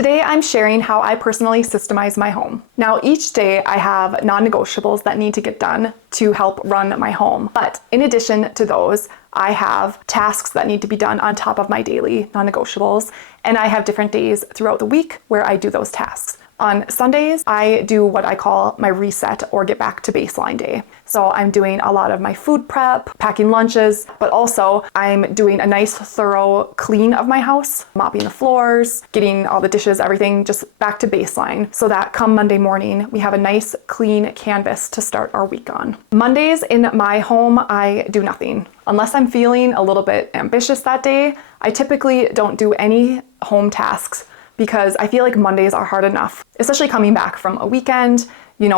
Today I'm sharing how I personally systemize my home. Now each day I have non-negotiables that need to get done to help run my home. But in addition to those, I have tasks that need to be done on top of my daily non-negotiables, and I have different days throughout the week where I do those tasks. On Sundays, I do what I call my reset or get back to baseline day. So I'm doing a lot of my food prep, packing lunches, but also I'm doing a nice thorough clean of my house, mopping the floors, getting all the dishes, everything just back to baseline so that come Monday morning, we have a nice clean canvas to start our week on. Mondays in my home, I do nothing. Unless I'm feeling a little bit ambitious that day, I typically don't do any home tasks because I feel like Mondays are hard enough, especially coming back from a weekend,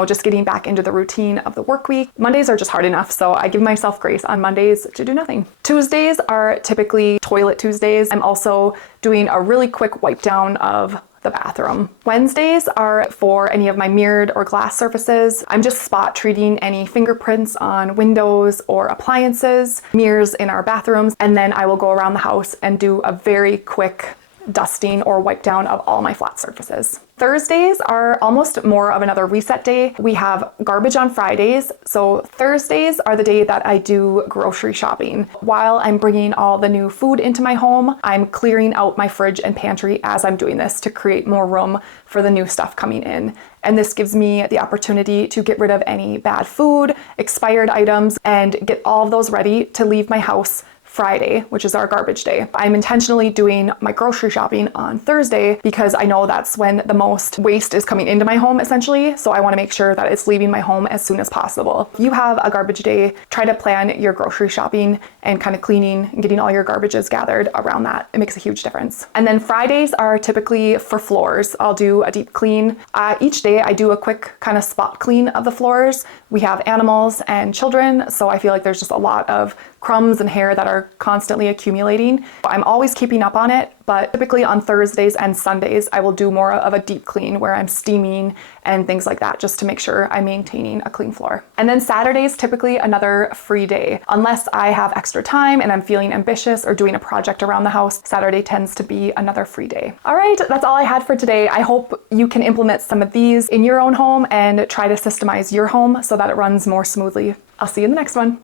just getting back into the routine of the work week. Mondays are just hard enough, so I give myself grace on Mondays to do nothing. Tuesdays are typically toilet Tuesdays. I'm also doing a really quick wipe down of the bathroom. Wednesdays are for any of my mirrored or glass surfaces. I'm just spot treating any fingerprints on windows or appliances, mirrors in our bathrooms, and then I will go around the house and do a very quick dusting or wipe down of all my flat surfaces. Thursdays are almost more of another reset day. We have garbage on Fridays, so Thursdays are the day that I do grocery shopping. While I'm bringing all the new food into my home, I'm clearing out my fridge and pantry as I'm doing this to create more room for the new stuff coming in. And this gives me the opportunity to get rid of any bad food, expired items, and get all of those ready to leave my house Friday, which is our garbage day. I'm intentionally doing my grocery shopping on Thursday because I know that's when the most waste is coming into my home essentially. So I want to make sure that it's leaving my home as soon as possible. If you have a garbage day, try to plan your grocery shopping and kind of cleaning and getting all your garbages gathered around that. It makes a huge difference. And then Fridays are typically for floors. I'll do a deep clean. Each day I do a quick kind of spot clean of the floors. We have animals and children, so I feel like there's just a lot of crumbs and hair that are constantly accumulating. I'm always keeping up on it, but typically on Thursdays and Sundays, I will do more of a deep clean where I'm steaming and things like that just to make sure I'm maintaining a clean floor. And then Saturdays, typically another free day. Unless I have extra time and I'm feeling ambitious or doing a project around the house, Saturday tends to be another free day. All right, that's all I had for today. I hope you can implement some of these in your own home and try to systemize your home so that it runs more smoothly. I'll see you in the next one.